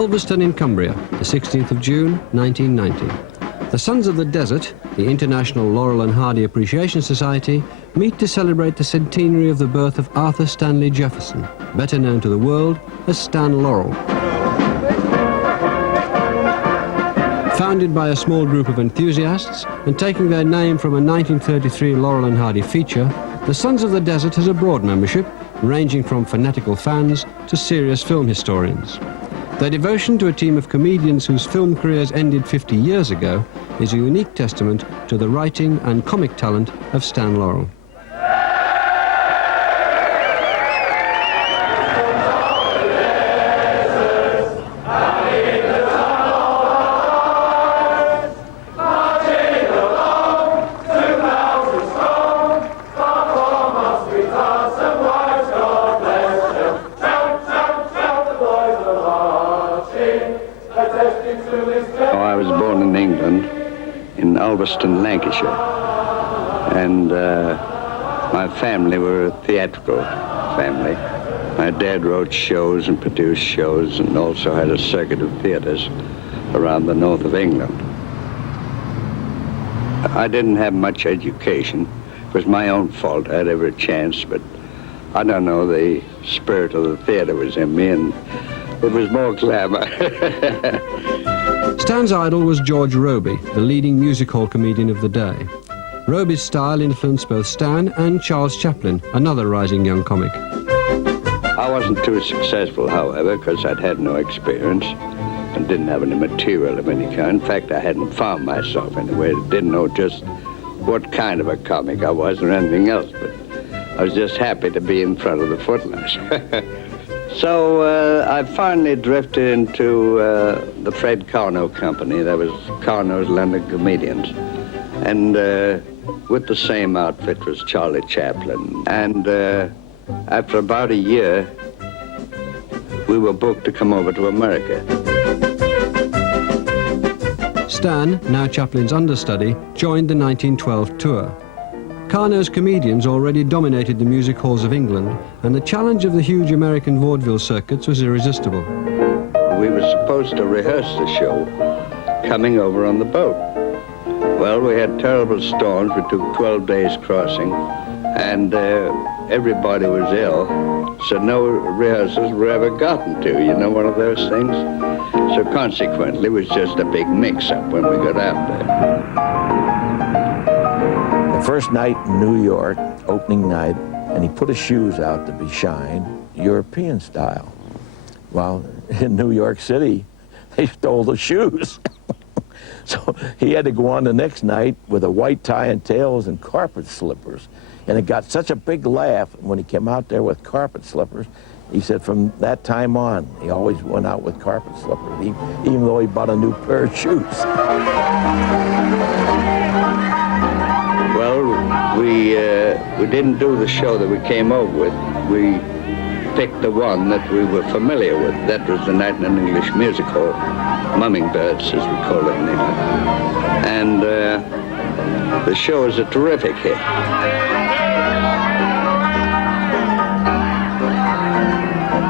Ulverston in Cumbria, the 16th of June, 1990. The Sons of the Desert, the International Laurel and Hardy Appreciation Society, meet to celebrate the centenary of the birth of Arthur Stanley Jefferson, better known to the world as Stan Laurel. Founded by a small group of enthusiasts and taking their name from a 1933 Laurel and Hardy feature, the Sons of the Desert has a broad membership, ranging from fanatical fans to serious film historians. Their devotion to a team of comedians whose film careers ended 50 years ago is a unique testament to the writing and comic talent of Stan Laurel. I was born in England, in Ulverston, Lancashire, and my family were a theatrical family. My dad wrote shows and produced shows and also had a circuit of theaters around the north of England. I didn't have much education. It was my own fault. I had every chance, but I don't know, the spirit of the theater was in me, and it was more glamour. Stan's idol was George Robey, the leading music hall comedian of the day. Robey's style influenced both Stan and Charles Chaplin, another rising young comic. I wasn't too successful, however, because I'd had no experience and didn't have any material of any kind. In fact, I hadn't found myself anyway. I didn't know just what kind of a comic I was or anything else, but I was just happy to be in front of the footlights. So I finally drifted into the Fred Carno company. That was Carno's London Comedians. And with the same outfit was Charlie Chaplin. And after about a year, we were booked to come over to America. Stan, now Chaplin's understudy, joined the 1912 tour. Carno's comedians already dominated the music halls of England, and the challenge of the huge American vaudeville circuits was irresistible. We were supposed to rehearse the show coming over on the boat. Well, we had terrible storms. We took 12 days crossing, and everybody was ill, so no rehearsals were ever gotten to, you know, one of those things. So consequently, it was just a big mix-up when we got out there. The first night in New York, opening night, and he put his shoes out to be shined, European style. Well, in New York City, they stole the shoes. So he had to go on the next night with a white tie and tails and carpet slippers. And it got such a big laugh when he came out there with carpet slippers. He said from that time on, he always went out with carpet slippers, even though he bought a new pair of shoes. Well, we didn't do the show that we came over with. We picked the one that we were familiar with. That was the Night in an English Music Hall, Mummingbirds, as we call it in England. And the show is a terrific hit.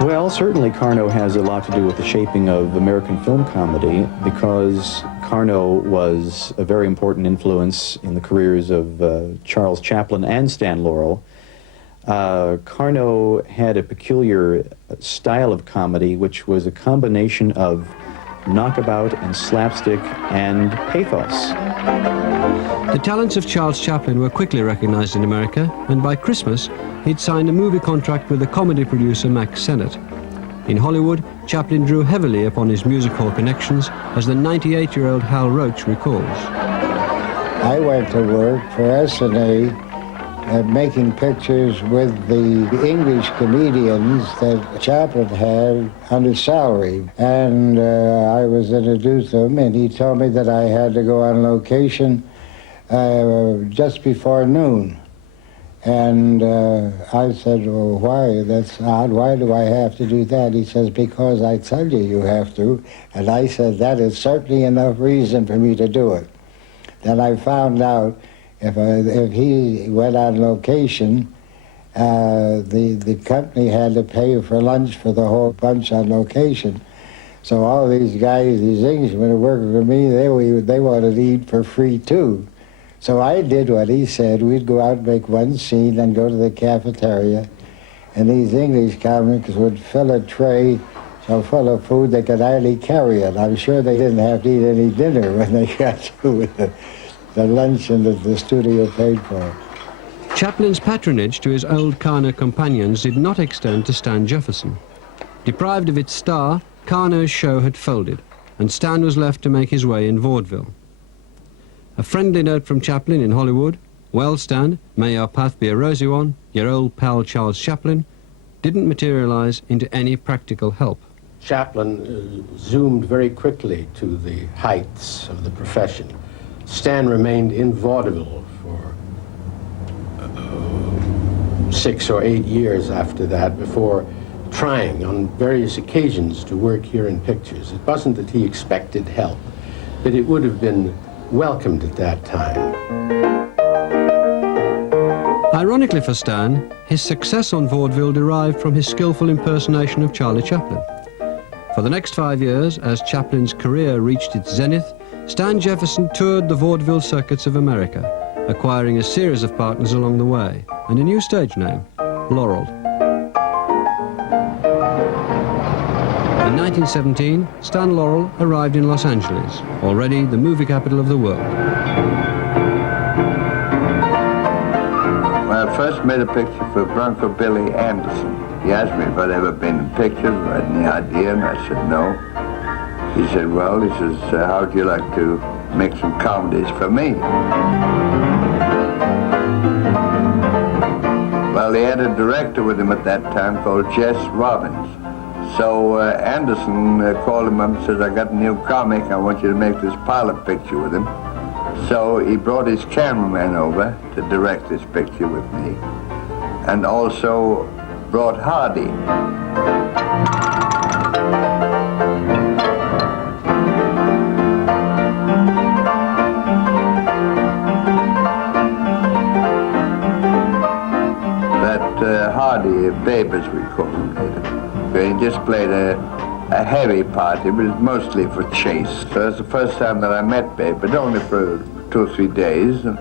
Well, certainly Carno has a lot to do with the shaping of American film comedy, because Carno was a very important influence in the careers of Charles Chaplin and Stan Laurel. Carno had a peculiar style of comedy, which was a combination of knockabout and slapstick and pathos. The talents of Charles Chaplin were quickly recognized in America, and by Christmas, he'd signed a movie contract with the comedy producer Max Sennett. In Hollywood, Chaplin drew heavily upon his music hall connections, as the 98-year-old Hal Roach recalls. I went to work for S&A making pictures with the English comedians that Chaplin had under salary. And I was introduced to him, and he told me that I had to go on location just before noon. And I said, well, why? That's odd. Why do I have to do that? He says, because I tell you you have to. And I said, that is certainly enough reason for me to do it. Then I found out if he went on location, the company had to pay for lunch for the whole bunch on location. So all these guys, these Englishmen who worked with me, they wanted to eat for free too. So I did what he said. We'd go out and make one scene and go to the cafeteria, and these English comics would fill a tray so full of food they could hardly carry it. I'm sure they didn't have to eat any dinner when they got through with the luncheon that the studio paid for. Chaplin's patronage to his old Carno companions did not extend to Stan Jefferson. Deprived of its star, Carno's show had folded, and Stan was left to make his way in vaudeville. A friendly note from Chaplin in Hollywood, "Well, Stan, may your path be a rosy one, your old pal Charles Chaplin," didn't materialize into any practical help. Chaplin zoomed very quickly to the heights of the profession. Stan remained in vaudeville for 6 or 8 years after that before trying on various occasions to work here in pictures. It wasn't that he expected help, but it would have been welcomed at that time. Ironically for Stan, his success on vaudeville derived from his skillful impersonation of Charlie Chaplin. For the next 5 years, as Chaplin's career reached its zenith, Stan Jefferson toured the vaudeville circuits of America, acquiring a series of partners along the way, and a new stage name, Laurel. In 1917, Stan Laurel arrived in Los Angeles, already the movie capital of the world. Well, I first made a picture for Bronco Billy Anderson. He asked me if I'd ever been in pictures, or had any idea, and I said no. He said, well, how would you like to make some comedies for me? Well, he had a director with him at that time called Jess Robbins. So Anderson called him up and said, I got a new comic, I want you to make this pilot picture with him. So he brought his cameraman over to direct this picture with me, and also brought Hardy. That Hardy, Babe as we call him later, he just played a heavy part. It was mostly for chase. So that's the first time that I met Babe, but only for 2 or 3 days. And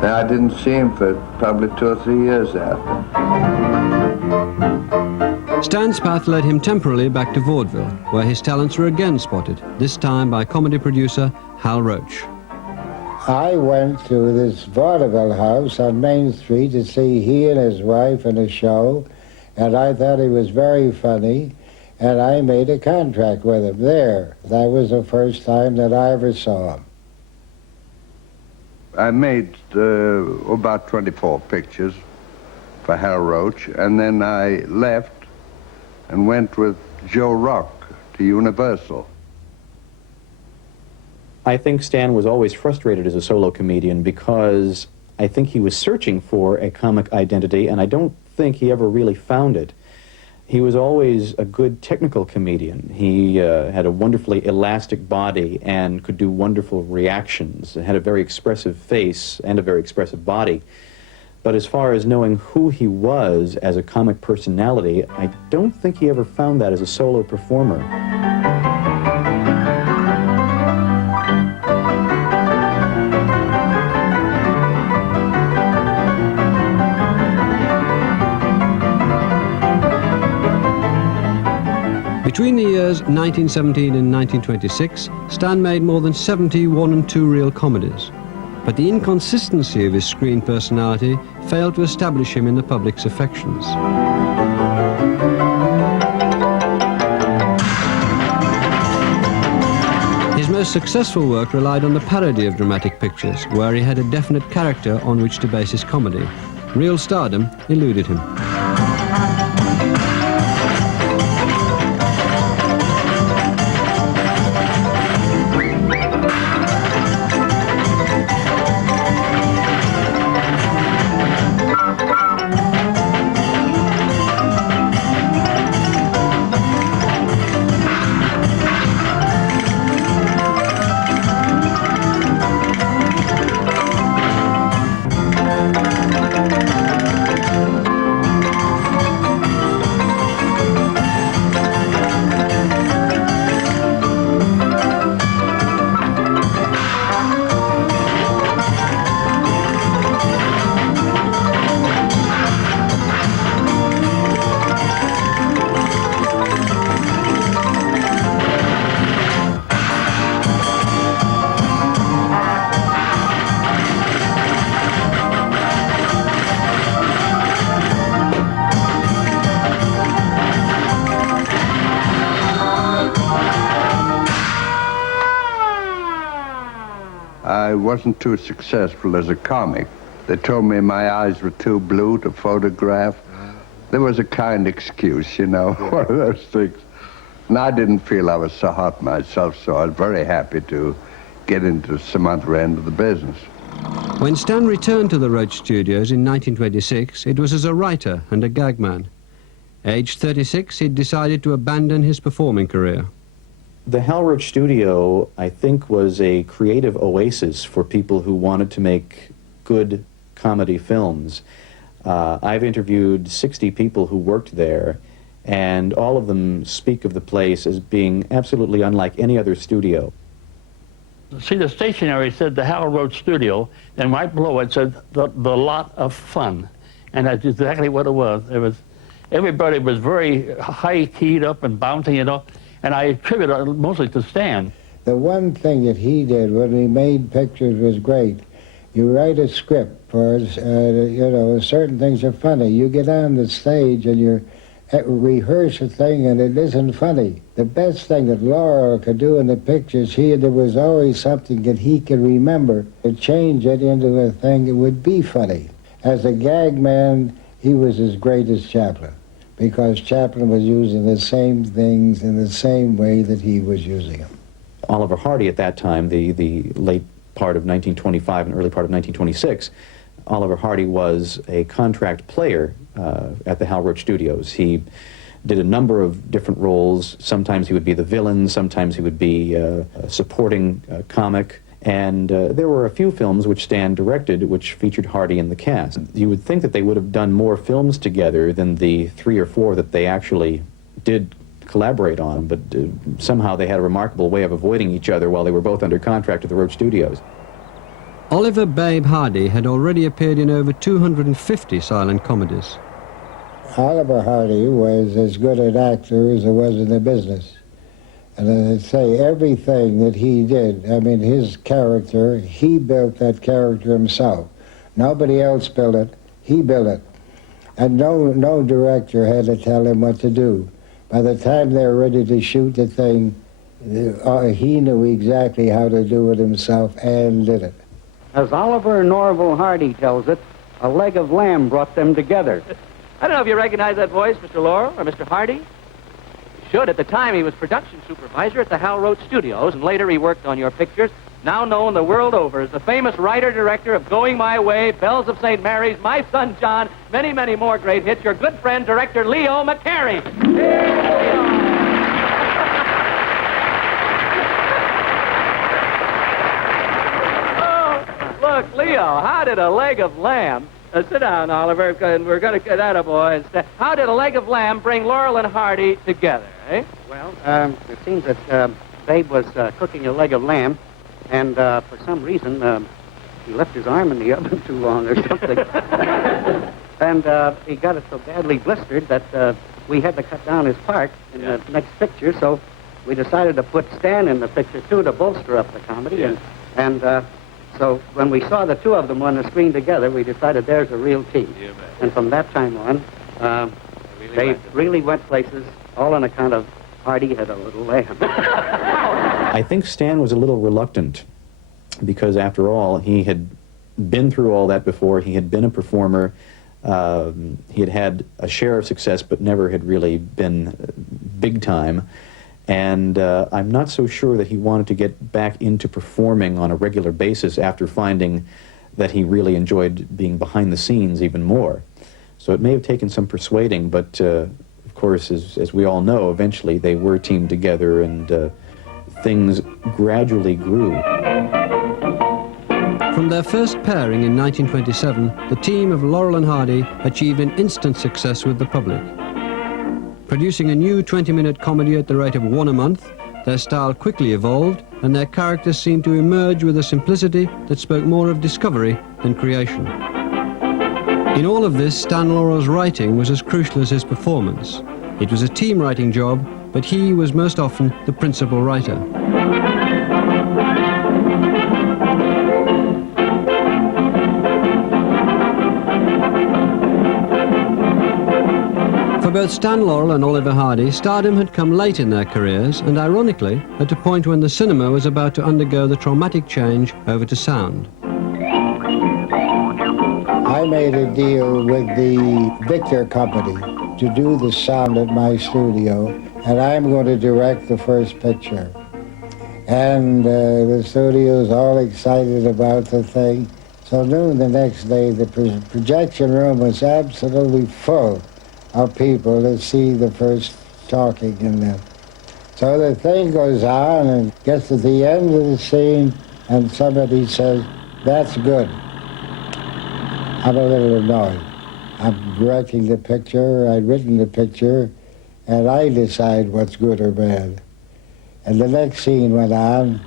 then I didn't see him for probably 2 or 3 years after. Stan's path led him temporarily back to vaudeville, where his talents were again spotted, this time by comedy producer Hal Roach. I went to this vaudeville house on Main Street to see he and his wife in a show, and I thought he was very funny, and I made a contract with him there. That was the first time that I ever saw him. I made about 24 pictures for Hal Roach, and then I left and went with Joe Rock to Universal. I think Stan was always frustrated as a solo comedian because I think he was searching for a comic identity, and I don't think he ever really found it. He was always a good technical comedian. He had a wonderfully elastic body and could do wonderful reactions, and had a very expressive face and a very expressive body. But as far as knowing who he was as a comic personality, I don't think he ever found that as a solo performer. Between the years 1917 and 1926, Stan made more than 70 one- and two-reel comedies. But the inconsistency of his screen personality failed to establish him in the public's affections. His most successful work relied on the parody of dramatic pictures, where he had a definite character on which to base his comedy. Real stardom eluded him. I wasn't too successful as a comic. They told me my eyes were too blue to photograph. There was a kind excuse, you know, one of those things. And I didn't feel I was so hot myself, so I was very happy to get into some other end of the business. When Stan returned to the Roach Studios in 1926, it was as a writer and a gag man. Aged 36, he'd decided to abandon his performing career. The Hal Roach Studio, I think, was a creative oasis for people who wanted to make good comedy films. I've interviewed 60 people who worked there, and all of them speak of the place as being absolutely unlike any other studio. See, the stationery said the Hal Roach Studio, and right below it said the lot of fun. And that's exactly what it was. Everybody was very high-keyed up and bouncing, you know, and I attribute it mostly to Stan. The one thing that he did when we made pictures was great. You write a script for, you know, certain things are funny. You get on the stage and you rehearse a thing and it isn't funny. The best thing that Laurel could do in the pictures, there was always something that he could remember to change it into a thing that would be funny. As a gag man, he was as great as Chaplin, because Chaplin was using the same things in the same way that he was using them. Oliver Hardy at that time, the late part of 1925 and early part of 1926, Oliver Hardy was a contract player at the Hal Roach Studios. He did a number of different roles. Sometimes he would be the villain, sometimes he would be a supporting comic, and there were a few films which Stan directed which featured Hardy in the cast. You would think that they would have done more films together than the 3 or 4 that they actually did collaborate on, but somehow they had a remarkable way of avoiding each other while they were both under contract at the Roach Studios. Oliver Babe Hardy had already appeared in over 250 silent comedies. Oliver Hardy was as good an actor as there was in the business. And as I say, everything that he did, I mean, his character, he built that character himself. Nobody else built it, he built it. And no director had to tell him what to do. By the time they were ready to shoot the thing, he knew exactly how to do it himself and did it. As Oliver Norval Hardy tells it, a leg of lamb brought them together. I don't know if you recognize that voice, Mr. Laurel or Mr. Hardy. You should. At the time, he was production supervisor at the Hal Roach Studios, and later he worked on your pictures, now known the world over as the famous writer-director of Going My Way, Bells of St. Mary's, My Son John, many, many more great hits, your good friend, director Leo McCarey. Look, Leo, how did a leg of lamb... sit down, Oliver, and we're going to get at a boy. How did a leg of lamb bring Laurel and Hardy together, eh? Well, it seems that Babe was cooking a leg of lamb, and for some reason, he left his arm in the oven too long or something. And he got it so badly blistered that we had to cut down his part in the next picture, so we decided to put Stan in the picture, too, to bolster up the comedy. Yeah. And so when we saw the two of them on the screen together, we decided there's a real team. Yeah, and from that time on, they really went places, all on account of Hardy had a little lamb. I think Stan was a little reluctant because, after all, he had been through all that before. He had been a performer. He had had a share of success, but never had really been big time. And I'm not so sure that he wanted to get back into performing on a regular basis after finding that he really enjoyed being behind the scenes even more. So it may have taken some persuading, but of course, as we all know, eventually they were teamed together and things gradually grew. From their first pairing in 1927, the team of Laurel and Hardy achieved an instant success with the public. Producing a new 20-minute comedy at the rate of 1 a month, their style quickly evolved and their characters seemed to emerge with a simplicity that spoke more of discovery than creation. In all of this, Stan Laurel's writing was as crucial as his performance. It was a team writing job, but he was most often the principal writer. For both Stan Laurel and Oliver Hardy, stardom had come late in their careers, and ironically, at a point when the cinema was about to undergo the traumatic change over to sound. I made a deal with the Victor Company to do the sound at my studio, and I'm going to direct the first picture. And the studio's all excited about the thing. So noon the next day, the projection room was absolutely full of people to see the first talking in there. So the thing goes on and gets to the end of the scene, and somebody says, "That's good." I'm a little annoyed. I'm directing the picture, I'd written the picture, and I decide what's good or bad. And the next scene went on,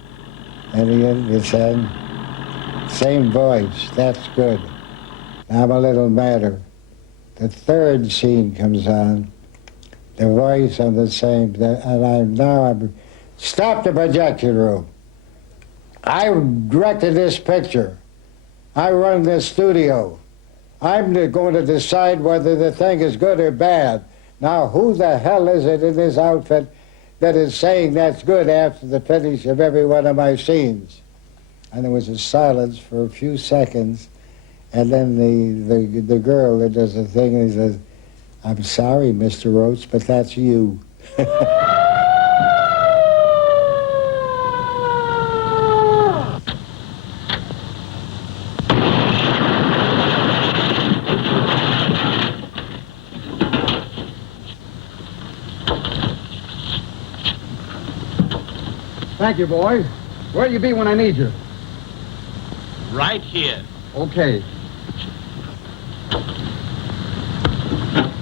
and it said, "Same voice, that's good." I'm a little madder. The third scene comes on, the voice on the same, and I'm stop the projection room. I directed this picture. I run this studio. I'm going to decide whether the thing is good or bad. Now, who the hell is it in this outfit that is saying that's good after the finish of every one of my scenes? And there was a silence for a few seconds, and then the girl that does the thing, and he says, "I'm sorry, Mr. Roach, but that's you." Thank you, boys. Where'll you be when I need you? Right here. Okay.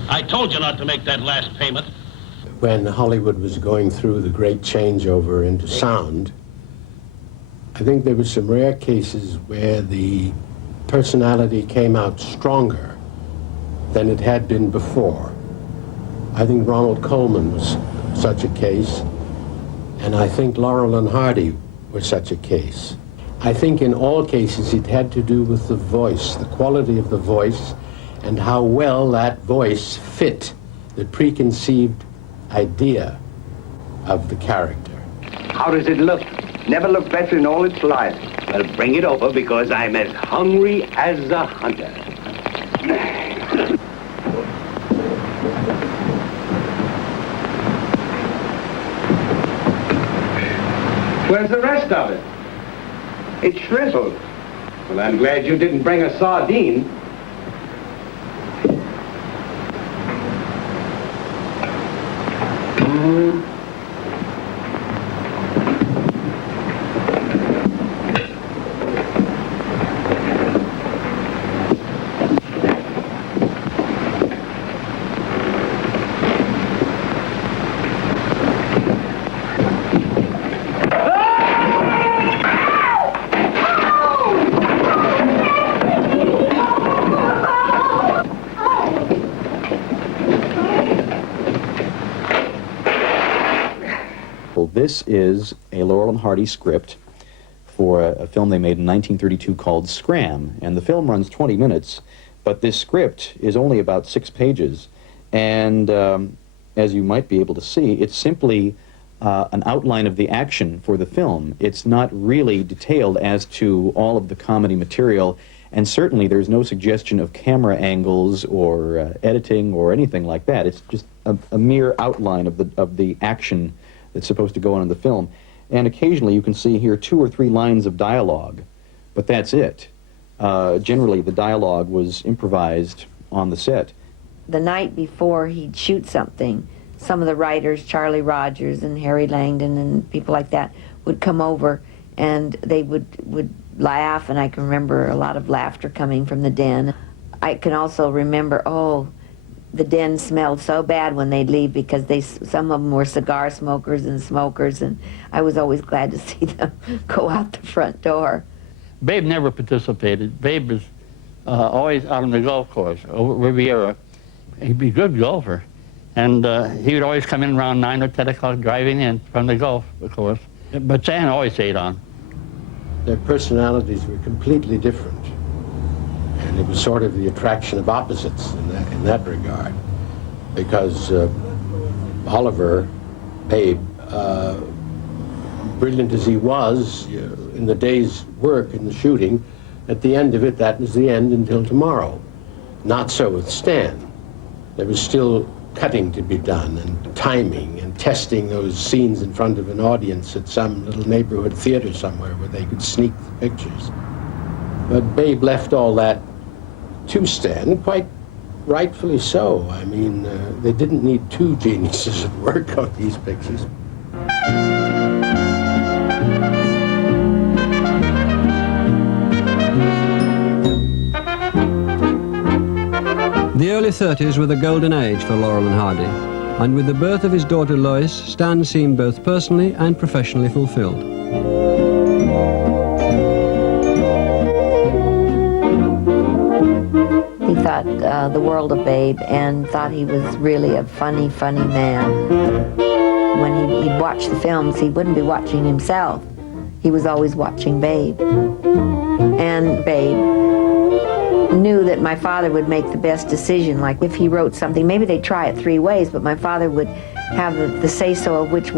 I told you not to make that last payment. When Hollywood was going through the great changeover into sound, I think there were some rare cases where the personality came out stronger than it had been before. I think Ronald Colman was such a case, and I think Laurel and Hardy were such a case. I think in all cases it had to do with the voice, the quality of the voice, and how well that voice fit the preconceived idea of the character. How does it look? Never looked better in all its life. Well, bring it over, because I'm as hungry as a hunter. Where's the rest of it? It's shriveled. Well, I'm glad you didn't bring a sardine. This is a Laurel and Hardy script for a film they made in 1932 called Scram, and the film runs 20 minutes, but this script is only about 6 pages, and as you might be able to see, it's simply an outline of the action for the film. It's not really detailed as to all of the comedy material, and certainly there's no suggestion of camera angles or editing or anything like that. It's just a mere outline of the action that's supposed to go on in the film. And occasionally you can see here 2 or 3 lines of dialogue, but that's it. Generally the dialogue was improvised on the set. The night before he'd shoot something, some of the writers, Charlie Rogers and Harry Langdon and people like that, would come over and they would laugh, and I can remember a lot of laughter coming from the den. I can also remember, the den smelled so bad when they'd leave, because some of them were cigar smokers, and I was always glad to see them go out the front door. Babe never participated. Babe was always out on the golf course over Riviera. He'd be a good golfer, and he would always come in around 9 or 10 o'clock driving in from the golf course. But Stan always stayed on. Their personalities were completely different. And it was sort of the attraction of opposites in that regard. because Oliver, Babe, brilliant as he was in the day's work in the shooting, at the end of it, that was the end until tomorrow. Not so with Stan. There was still cutting to be done, and timing, and testing those scenes in front of an audience at some little neighborhood theater somewhere where they could sneak the pictures. But Babe left all that to Stan, quite rightfully so. I mean, they didn't need two geniuses at work on these pictures. The early 30s were the golden age for Laurel and Hardy, and with the birth of his daughter Lois, Stan seemed both personally and professionally fulfilled. He thought the world of Babe and thought he was really a funny, funny man. When he'd watch the films, he wouldn't be watching himself. He was always watching Babe. And Babe knew that my father would make the best decision. Like if he wrote something, maybe they'd try it 3 ways, but my father would have the say-so of which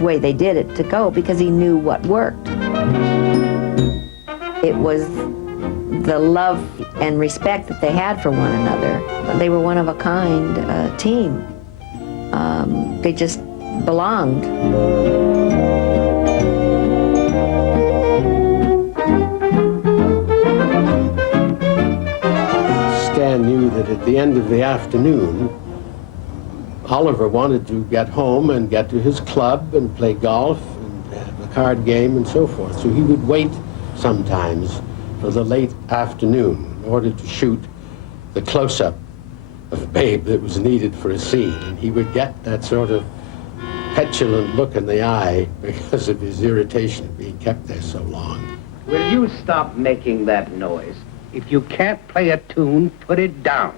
way they did it to go, because he knew what worked. It was the love and respect that they had for one another. They were one of a kind team. They just belonged. Stan knew that at the end of the afternoon, Oliver wanted to get home and get to his club and play golf and have a card game and so forth. So he would wait sometimes for the late afternoon in order to shoot the close-up of Babe that was needed for a scene. And he would get that sort of petulant look in the eye because of his irritation of being kept there so long. Will you stop making that noise? If you can't play a tune, put it down.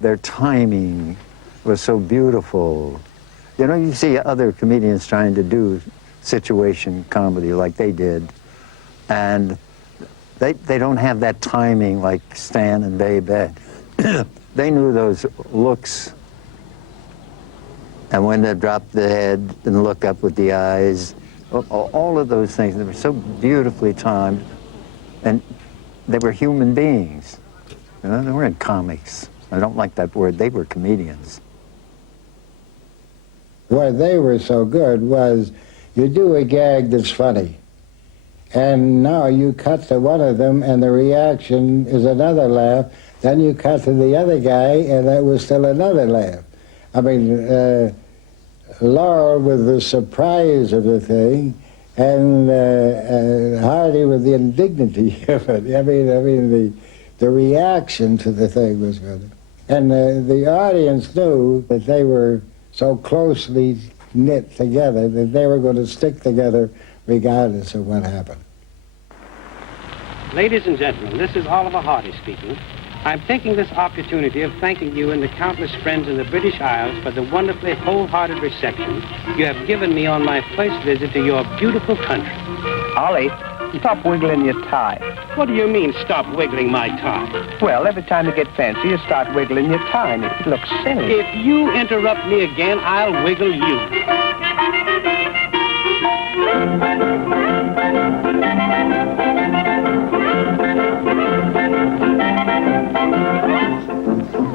Their timing was so beautiful. You know, you see other comedians trying to do situation comedy like they did, and they don't have that timing like Stan and Babe had. They knew those looks, and when they dropped the head and look up with the eyes, all of those things, they were so beautifully timed, and they were human beings. You know, they weren't comics. I don't like that word. They were comedians. Why they were so good was you do a gag that's funny, and now you cut to one of them and the reaction is another laugh, then you cut to the other guy and that was still another laugh. I mean, Laurel with the surprise of the thing, and Hardy with the indignity of it. I mean the reaction to the thing was good. And the audience knew that they were so closely knit together that they were going to stick together regardless of what happened. Ladies and gentlemen, this is Oliver Hardy speaking. I'm taking this opportunity of thanking you and the countless friends in the British Isles for the wonderfully wholehearted reception you have given me on my first visit to your beautiful country. Ollie, stop wiggling your tie. What do you mean, stop wiggling my tie? Well, every time you get fancy, you start wiggling your tie, and it looks silly. If you interrupt me again, I'll wiggle you.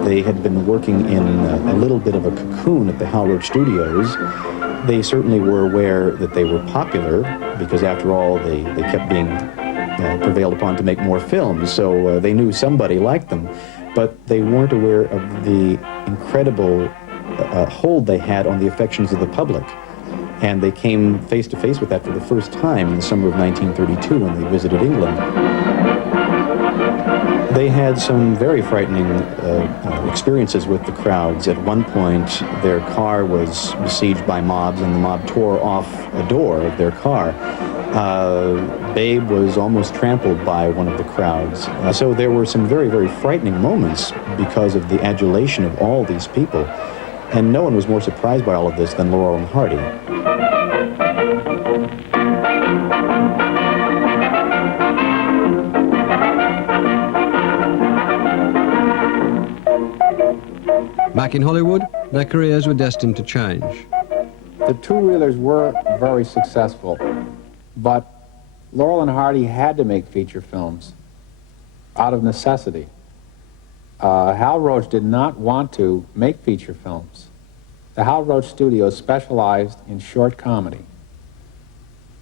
They had been working in a little bit of a cocoon at the Hal Roach Studios. They certainly were aware that they were popular, because after all, they kept being prevailed upon to make more films, so they knew somebody liked them, but they weren't aware of the incredible hold they had on the affections of the public. And they came face to face with that for the first time in the summer of 1932 when they visited England. They had some very frightening experiences with the crowds. At one point, their car was besieged by mobs, and the mob tore off a door of their car. Babe was almost trampled by one of the crowds. So there were some very, very frightening moments because of the adulation of all these people. And no one was more surprised by all of this than Laurel and Hardy. Back in Hollywood, their careers were destined to change. The two-reelers were very successful, but Laurel and Hardy had to make feature films out of necessity. Hal Roach did not want to make feature films. The Hal Roach Studios specialized in short comedy.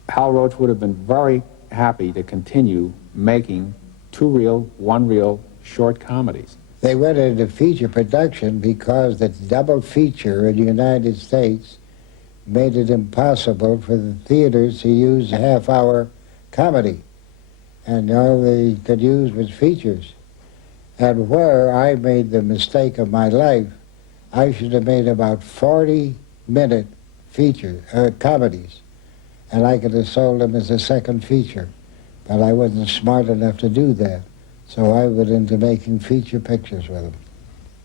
Hal Roach would have been very happy to continue making two-reel, one-reel short comedies. They went into feature production because the double feature in the United States made it impossible for the theaters to use a half-hour comedy. And all they could use was features. And where I made the mistake of my life, I should have made about 40-minute comedies, and I could have sold them as a second feature. But I wasn't smart enough to do that, so I went into making feature pictures with them.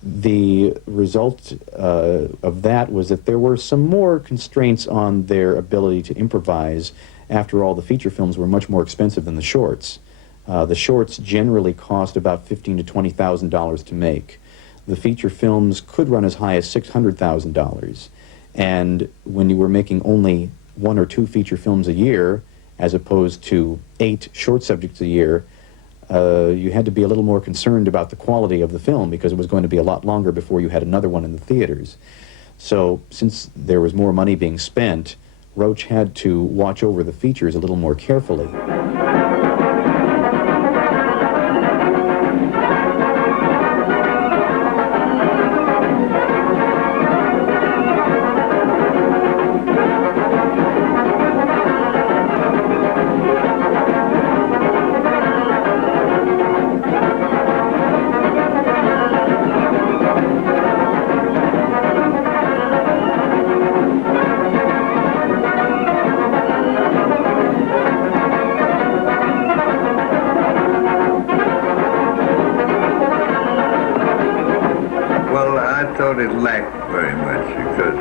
The result of that was that there were some more constraints on their ability to improvise. After all, the feature films were much more expensive than the shorts. The shorts generally cost about $15,000 to $20,000 to make. The feature films could run as high as $600,000. And when you were making only 1 or 2 feature films a year, as opposed to 8 short subjects a year, you had to be a little more concerned about the quality of the film because it was going to be a lot longer before you had another one in the theaters. So since there was more money being spent, Roach had to watch over the features a little more carefully. It lacked very much because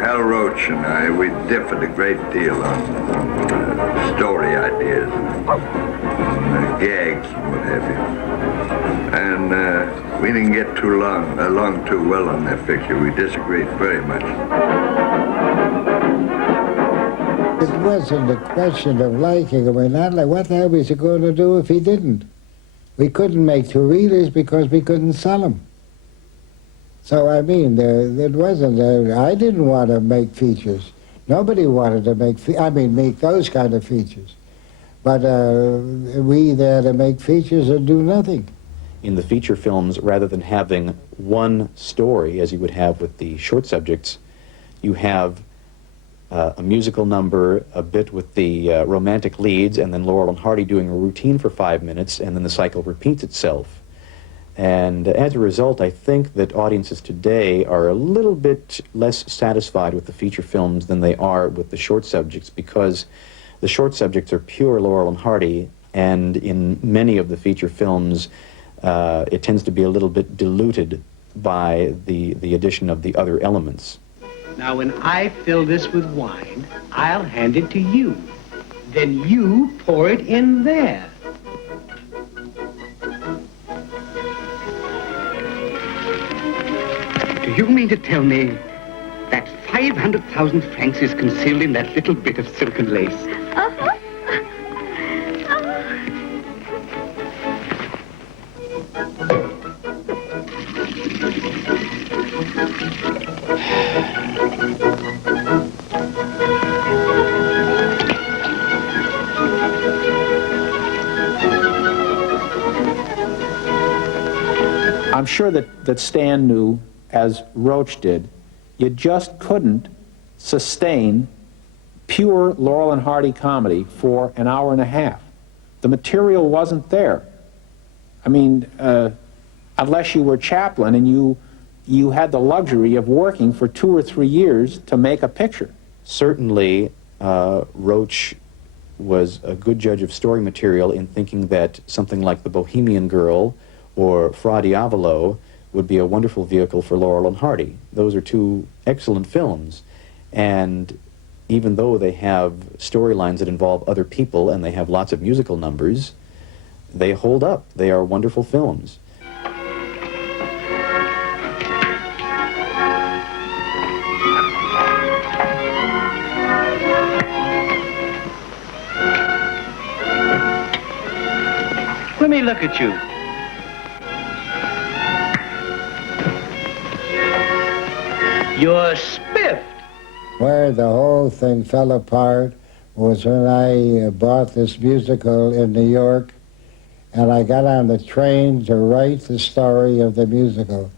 Hal Roach and I, we differed a great deal on story ideas, and gags and what have you. And we didn't get along too well on that picture. We disagreed very much. It wasn't a question of liking him or not. Like, what the hell was he going to do if he didn't? We couldn't make two-reelers because we couldn't sell them. So, I mean, it wasn't, I didn't want to make features. Nobody wanted to make those kind of features. But we either had to make features or do nothing. In the feature films, rather than having one story, as you would have with the short subjects, you have a musical number, a bit with the romantic leads, and then Laurel and Hardy doing a routine for 5 minutes, and then the cycle repeats itself. And as a result, I think that audiences today are a little bit less satisfied with the feature films than they are with the short subjects, because the short subjects are pure Laurel and Hardy, and in many of the feature films, it tends to be a little bit diluted by the addition of the other elements. Now, when I fill this with wine, I'll hand it to you. Then you pour it in there. Do you mean to tell me that 500,000 francs is concealed in that little bit of silken lace? Uh-huh. I'm sure that Stan knew, as Roach did, you just couldn't sustain pure Laurel and Hardy comedy for an hour and a half. The material wasn't there. I mean, unless you were Chaplin and you had the luxury of working for 2 or 3 years to make a picture. Certainly, Roach was a good judge of story material in thinking that something like The Bohemian Girl or Fra Diavolo would be a wonderful vehicle for Laurel and Hardy. Those are two excellent films, and even though they have storylines that involve other people and they have lots of musical numbers, they hold up. They are wonderful films. Let me look at you. You're spiffed. Where the whole thing fell apart was when I bought this musical in New York, and I got on the train to write the story of the musical.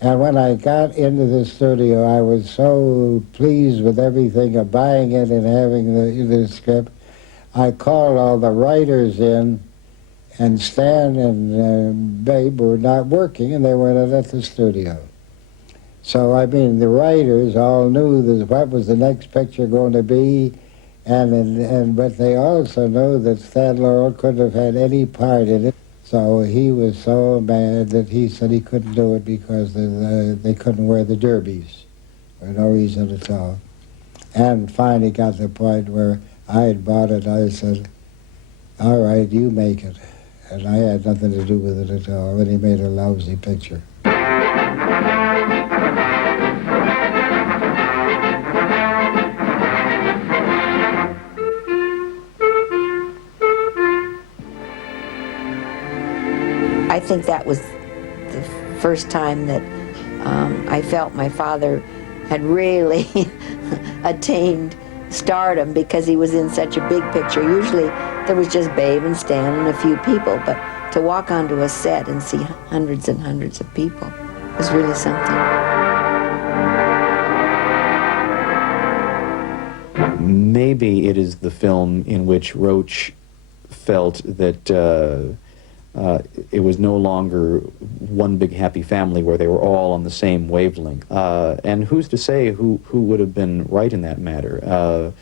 And when I got into the studio, I was so pleased with everything, of buying it and having the script. I called all the writers in, and Stan and Babe were not working, and they weren't at the studio. So, I mean, the writers all knew that what was the next picture going to be, but they also knew that Stan Laurel couldn't have had any part in it. So he was so mad that he said he couldn't do it because they couldn't wear the derbies for no reason at all. And finally got to the point where I had bought it. I said, all right, you make it. And I had nothing to do with it at all, and he made a lousy picture. I think that was the first time that I felt my father had really attained stardom, because he was in such a big picture. Usually there was just Babe and Stan and a few people, but to walk onto a set and see hundreds and hundreds of people was really something. Maybe it is the film in which Roach felt that it was no longer one big happy family where they were all on the same wavelength. And who's to say who would have been right in that matter?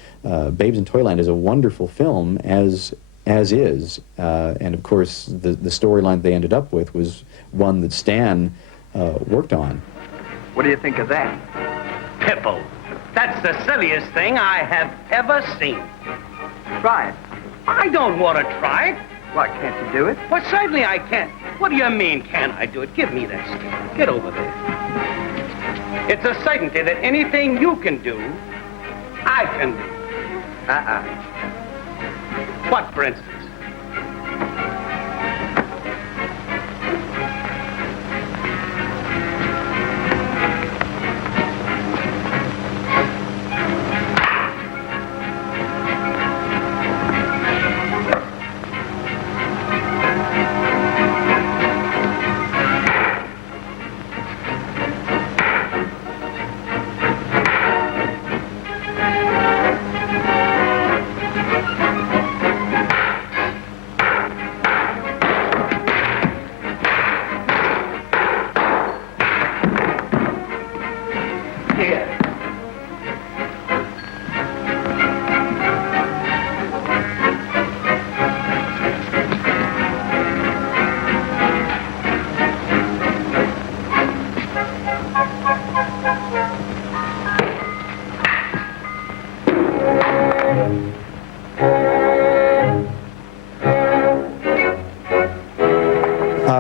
Babes in Toyland is a wonderful film as is, and of course the storyline they ended up with was one that Stan worked on. What do you think of that? Pipple. That's the silliest thing I have ever seen. Try it. I don't want to try it. What, can't you do it? Well, certainly I can. What do you mean, can I do it? Give me that stick. Get over there. It's a certainty that anything you can do, I can do. What, for instance?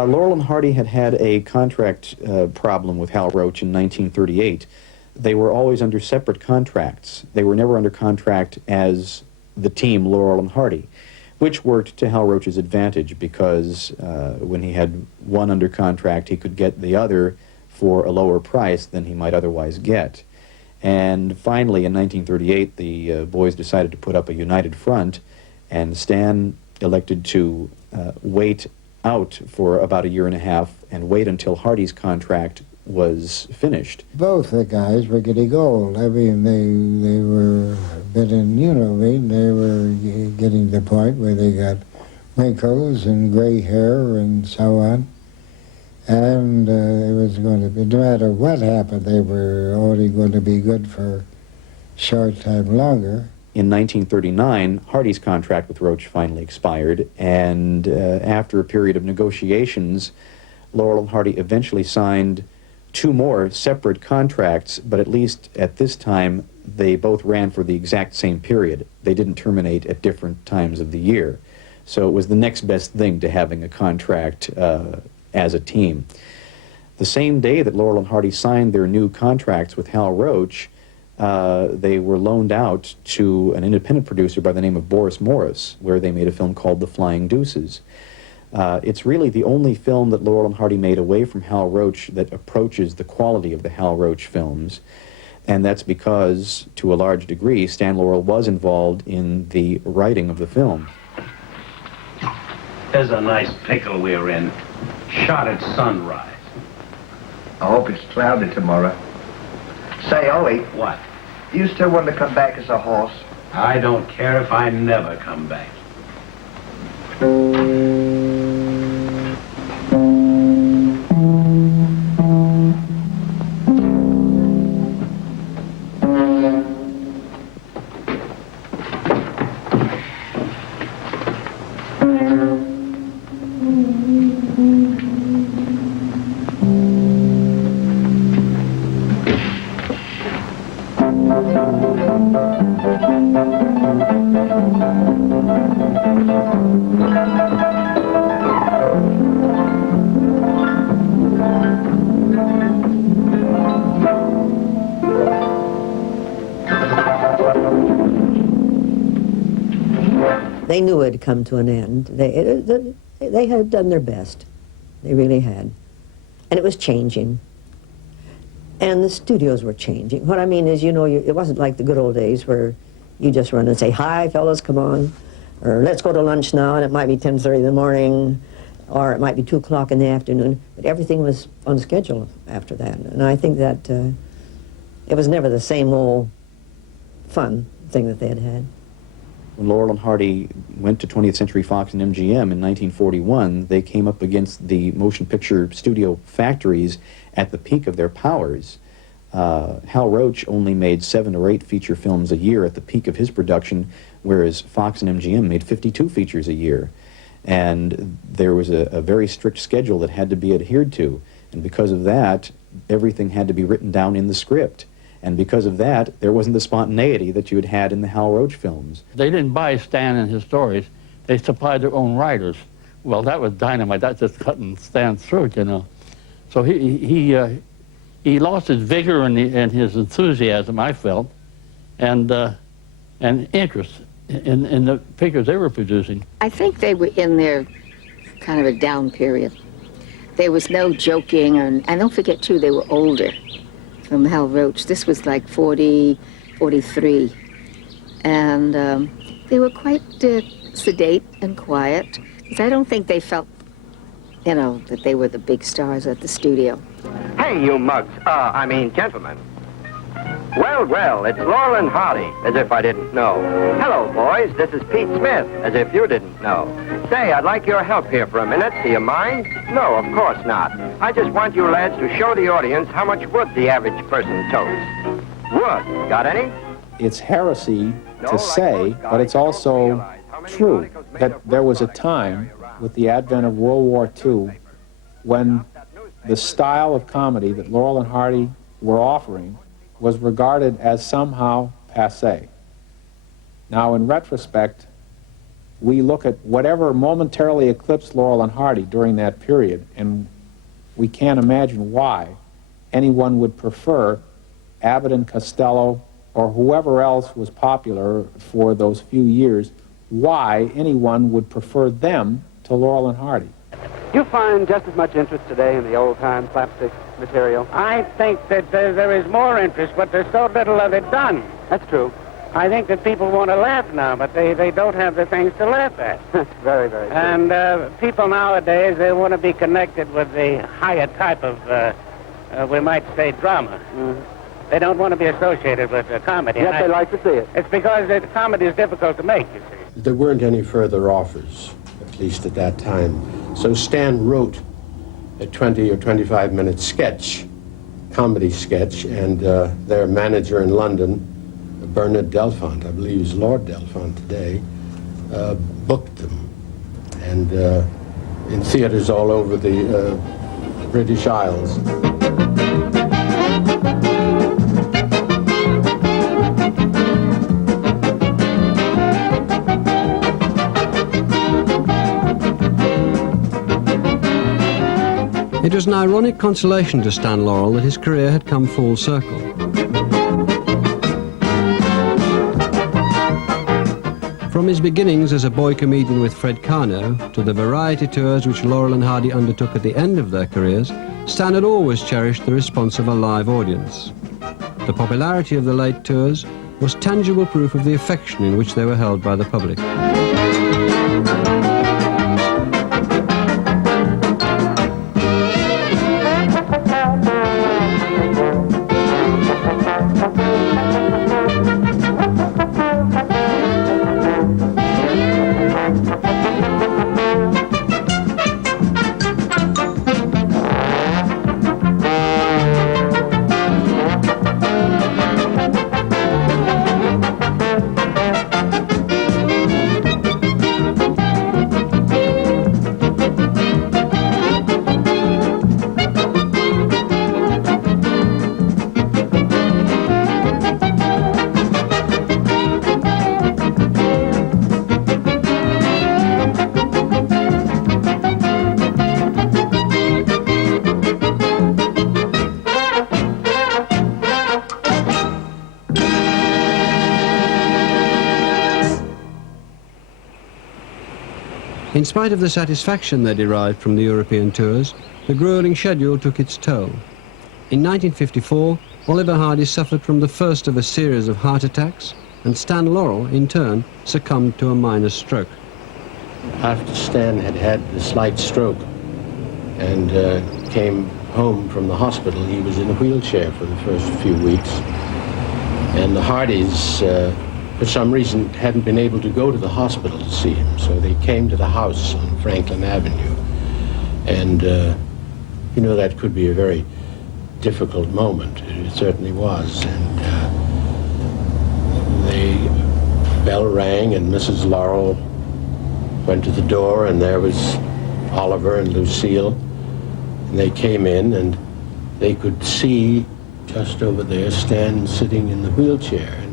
Laurel and Hardy had a contract problem with Hal Roach in 1938. They were always under separate contracts. They were never under contract as the team Laurel and Hardy, which worked to Hal Roach's advantage, because when he had one under contract, he could get the other for a lower price than he might otherwise get. And finally, in 1938, the boys decided to put up a united front, and Stan elected to wait out for about a year and a half and wait until Hardy's contract was finished. Both the guys were getting old. I mean, they were been in, you know, they were getting to the point where they got wrinkles and gray hair and so on. And it was going to be, no matter what happened, they were only going to be good for a short time longer. In 1939, Hardy's contract with Roach finally expired, and after a period of negotiations, Laurel and Hardy eventually signed 2 more separate contracts, but at least at this time, they both ran for the exact same period. They didn't terminate at different times of the year. So it was the next best thing to having a contract as a team. The same day that Laurel and Hardy signed their new contracts with Hal Roach, they were loaned out to an independent producer by the name of Boris Morris, where they made a film called The Flying Deuces. It's really the only film that Laurel and Hardy made away from Hal Roach that approaches the quality of the Hal Roach films, and that's because, to a large degree, Stan Laurel was involved in the writing of the film. There's a nice pickle we're in. Shot at sunrise. I hope it's cloudy tomorrow. Say, Ollie. What? Do you still want to come back as a horse? I don't care if I never come back. They knew it had come to an end. They had done their best. They really had. And it was changing. And the studios were changing. What I mean is, you know, it wasn't like the good old days where you just run and say, "Hi, fellas, come on," or "Let's go to lunch now," and it might be 10:30 in the morning, or it might be 2 o'clock in the afternoon. But everything was on schedule after that. And I think that it was never the same old fun thing that they had had. When Laurel and Hardy went to 20th Century Fox and MGM in 1941, they came up against the motion picture studio factories at the peak of their powers. Hal Roach only made 7 or 8 feature films a year at the peak of his production, whereas Fox and MGM made 52 features a year. And there was a very strict schedule that had to be adhered to. And because of that, everything had to be written down in the script. And because of that, there wasn't the spontaneity that you had had in the Hal Roach films. They didn't buy Stan and his stories. They supplied their own writers. Well, that was dynamite. That's just cutting Stan's throat, you know. So he lost his vigor and his enthusiasm, I felt, and interest in the pictures they were producing. I think they were in their kind of a down period. There was no joking, and don't forget, too, they were older. From Hal Roach. This was like 40, 43. And they were quite sedate and quiet, because I don't think they felt, you know, that they were the big stars at the studio. Hey, you mugs. Gentlemen. Well, well, it's Laurel and Hardy, as if I didn't know. Hello, boys. This is Pete Smith, as if you didn't know. Say, I'd like your help here for a minute. Do you mind? No, of course not. I just want you lads to show the audience how much wood the average person totes. Wood. Got any? It's heresy to say, but it's also true, that there was a time with the advent of World War II when the style of comedy that Laurel and Hardy were offering was regarded as somehow passé. Now, in retrospect, we look at whatever momentarily eclipsed Laurel and Hardy during that period, and we can't imagine why anyone would prefer Abbott and Costello or whoever else was popular for those few years, why anyone would prefer them to Laurel and Hardy. You find just as much interest today in the old-time slapstick material? I think that there is more interest, but there's so little of it done. That's true. I think that people want to laugh now, but they don't have the things to laugh at. Very, very true. And people nowadays, they want to be connected with the higher type of, we might say, drama. They don't want to be associated with comedy. Yet they like to see it. It's because comedy is difficult to make, you see. There weren't any further offers, at least at that time. So Stan wrote a 20 or 25-minute sketch, comedy sketch, and their manager in London, Bernard Delfont, I believe he's Lord Delfont today, booked them. And in theaters all over the British Isles. It was an ironic consolation to Stan Laurel that his career had come full circle. From his beginnings as a boy comedian with Fred Carno to the variety tours which Laurel and Hardy undertook at the end of their careers, Stan had always cherished the response of a live audience. The popularity of the late tours was tangible proof of the affection in which they were held by the public. In spite of the satisfaction they derived from the European tours, the grueling schedule took its toll. In 1954, Oliver Hardy suffered from the first of a series of heart attacks, and Stan Laurel, in turn, succumbed to a minor stroke. After Stan had had a slight stroke and came home from the hospital, he was in a wheelchair for the first few weeks. And the Hardys, for some reason, hadn't been able to go to the hospital to see him, so they came to the house on Franklin Avenue. And, you know, that could be a very difficult moment. It certainly was. And the bell rang, and Mrs. Laurel went to the door, and there was Oliver and Lucille. And they came in, and they could see just over there Stan sitting in the wheelchair. And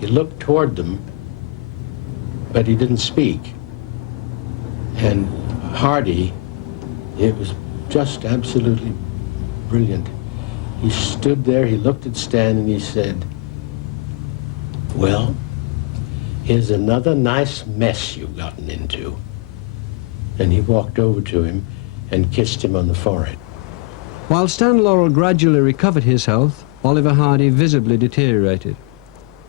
he looked toward them, but he didn't speak. And Hardy, it was just absolutely brilliant. He stood there, he looked at Stan, and he said, "Well, here's another nice mess you've gotten into." And he walked over to him and kissed him on the forehead. While Stan Laurel gradually recovered his health, Oliver Hardy visibly deteriorated.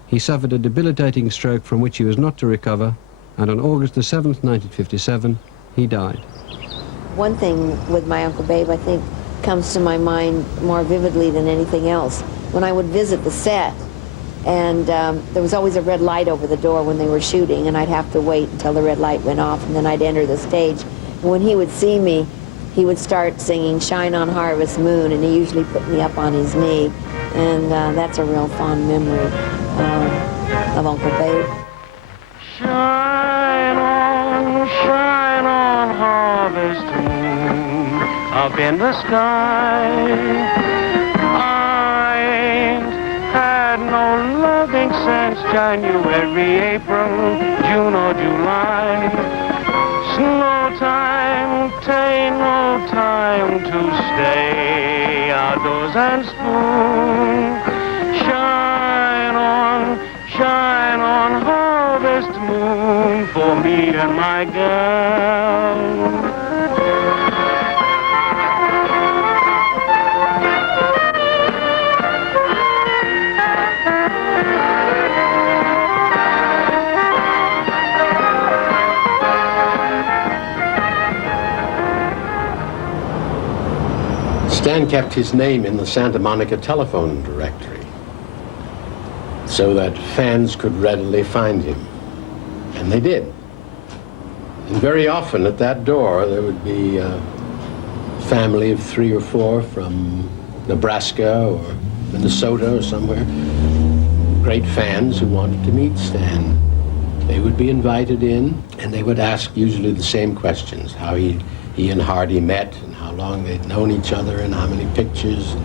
He suffered a debilitating stroke from which he was not to recover, and on August the 7th, 1957, he died. One thing with my Uncle Babe, I think, comes to my mind more vividly than anything else. When I would visit the set, and there was always a red light over the door when they were shooting, and I'd have to wait until the red light went off, and then I'd enter the stage. And when he would see me, he would start singing "Shine on Harvest Moon," and he usually put me up on his knee, and that's a real fond memory of Uncle Babe. Shine on, harvest moon, up in the sky. I ain't had no loving since January, April, June or July. Snow time, tain't no time to stay outdoors and spoon. Shine on, harvest moon, for me and my girl. Stan kept his name in the Santa Monica telephone directory so that fans could readily find him. And they did. And very often at that door there would be a family of 3 or 4 from Nebraska or Minnesota or somewhere. Great fans who wanted to meet Stan. They would be invited in and they would ask usually the same questions, how he and Hardy met and how long they'd known each other and how many pictures.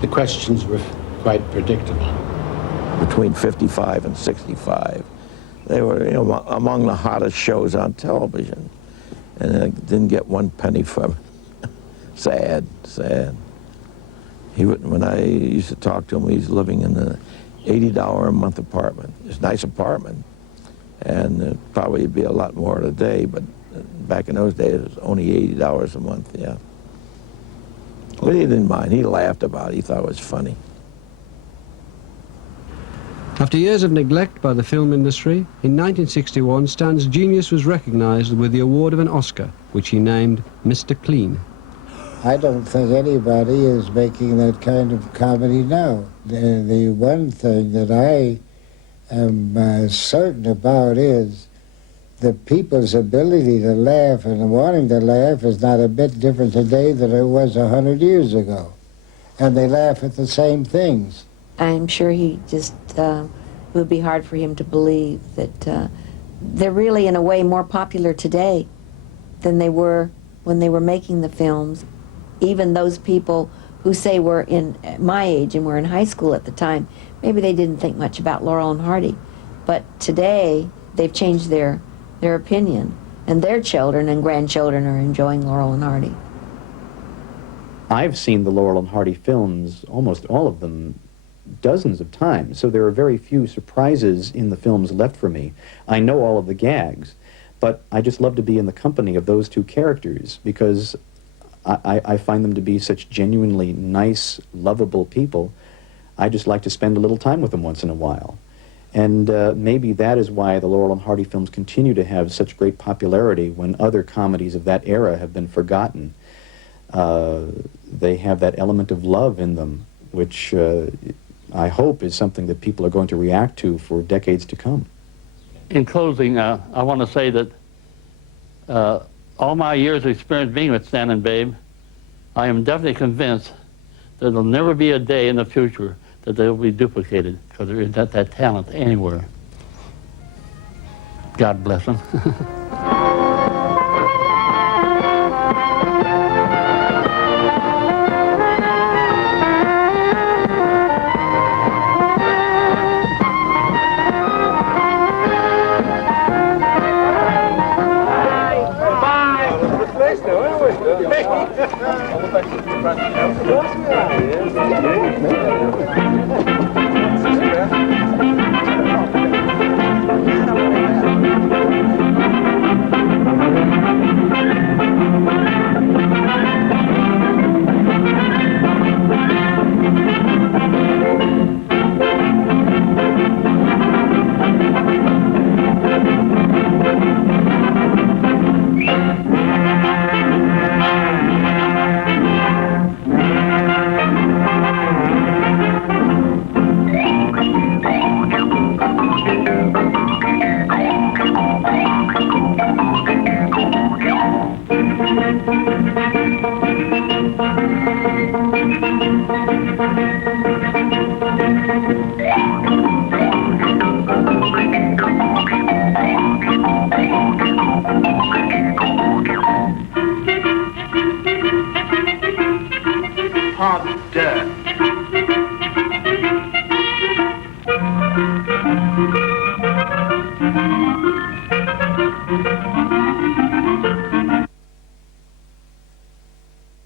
The questions were quite predictable. Between 55 and 65, they were, you know, among the hottest shows on television, and I didn't get 1 penny from it. Sad, sad. When I used to talk to him, he was living in an $80 a month apartment. It's a nice apartment, and it'd probably be a lot more today, but back in those days, it was only $80 a month, yeah. But he didn't mind. He laughed about it. He thought it was funny. After years of neglect by the film industry, in 1961, Stan's genius was recognized with the award of an Oscar, which he named Mr. Clean. I don't think anybody is making that kind of comedy now. The one thing that I am certain about is that people's ability to laugh and wanting to laugh is not a bit different today than it was 100 years ago. And they laugh at the same things. I'm sure he just, it would be hard for him to believe that they're really, in a way, more popular today than they were when they were making the films. Even those people who say were in my age and were in high school at the time, maybe they didn't think much about Laurel and Hardy. But today, they've changed their opinion, and their children and grandchildren are enjoying Laurel and Hardy. I've seen the Laurel and Hardy films, almost all of them, dozens of times, so there are very few surprises in the films left for me. I know all of the gags, but I just love to be in the company of those 2 characters because I find them to be such genuinely nice, lovable people. I just like to spend a little time with them once in a while. And maybe that is why the Laurel and Hardy films continue to have such great popularity when other comedies of that era have been forgotten. They have that element of love in them, which I hope is something that people are going to react to for decades to come. In closing, I want to say that all my years of experience being with Stan and Babe, I am definitely convinced that there'll never be a day in the future that they will be duplicated, because there is not that talent anywhere. God bless them. Hot